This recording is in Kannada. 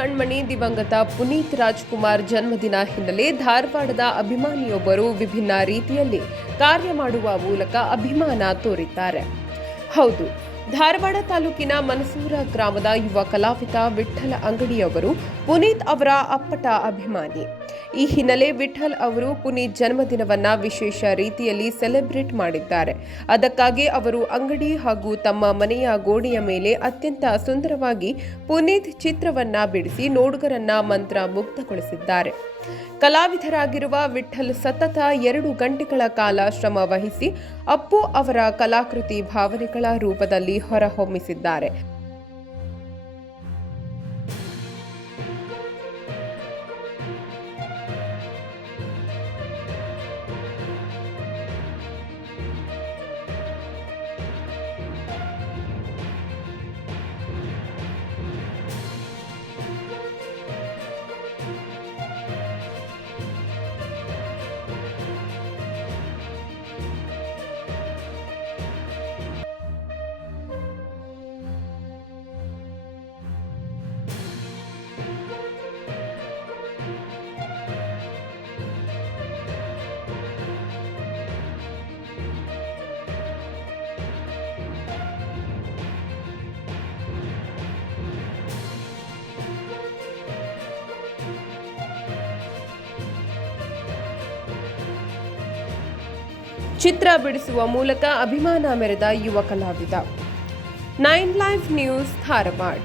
ಕಣ್ಮಣಿ ದಿವಂಗತ ಪುನೀತ್ ರಾಜ್ಕುಮಾರ್ ಜನ್ಮದಿನ ಹಿನ್ನೆಲೆ ಧಾರವಾಡದ ಅಭಿಮಾನಿಯೊಬ್ಬರು ವಿಭಿನ್ನ ರೀತಿಯಲ್ಲಿ ಕಾರ್ಯ ಮಾಡುವ ಮೂಲಕ ಅಭಿಮಾನ ತೋರಿದ್ದಾರೆ. ಹೌದು, ಧಾರವಾಡ ತಾಲೂಕಿನ ಮನಸೂರ ಗ್ರಾಮದ ಯುವ ಕಲಾವಿದ ವಿಠ್ಠಲ್ ಅಂಗಡಿಯವರು ಪುನೀತ್ ಅವರ ಅಪ್ಪಟ ಅಭಿಮಾನಿ. ಈ ಹಿನ್ನೆಲೆ ವಿಠ್ಠಲ್ ಅವರು ಪುನೀತ್ ಜನ್ಮದಿನವನ್ನ ವಿಶೇಷ ರೀತಿಯಲ್ಲಿ ಸೆಲೆಬ್ರೇಟ್ ಮಾಡಿದ್ದಾರೆ. ಅದಕ್ಕಾಗಿ ಅವರು ಅಂಗಡಿ ಹಾಗೂ ತಮ್ಮ ಮನೆಯ ಗೋಡೆಯ ಮೇಲೆ ಅತ್ಯಂತ ಸುಂದರವಾಗಿ ಪುನೀತ್ ಚಿತ್ರವನ್ನ ಬಿಡಿಸಿ ನೋಡುಗರನ್ನ ಮಂತ್ರ ಮುಗ್ಧಗೊಳಿಸಿದ್ದಾರೆ. ಕಲಾವಿದರಾಗಿರುವ ವಿಠ್ಠಲ್ ಸತತ 2 ಗಂಟೆಗಳ ಕಾಲ ಶ್ರಮ ವಹಿಸಿ ಅಪ್ಪು ಅವರ ಕಲಾಕೃತಿ ಭಾವನೆಗಳ ರೂಪದಲ್ಲಿ ಹೊರಹೊಮ್ಮಿಸಿದ್ದಾರೆ. ಚಿತ್ರ ಬಿಡಿಸುವ ಮೂಲಕ ಅಭಿಮಾನ ಮೆರೆದ ಯುವ ಕಲಾವಿದ. 9 ಲೈವ್ ನ್ಯೂಸ್ ಧಾರವಾಡ.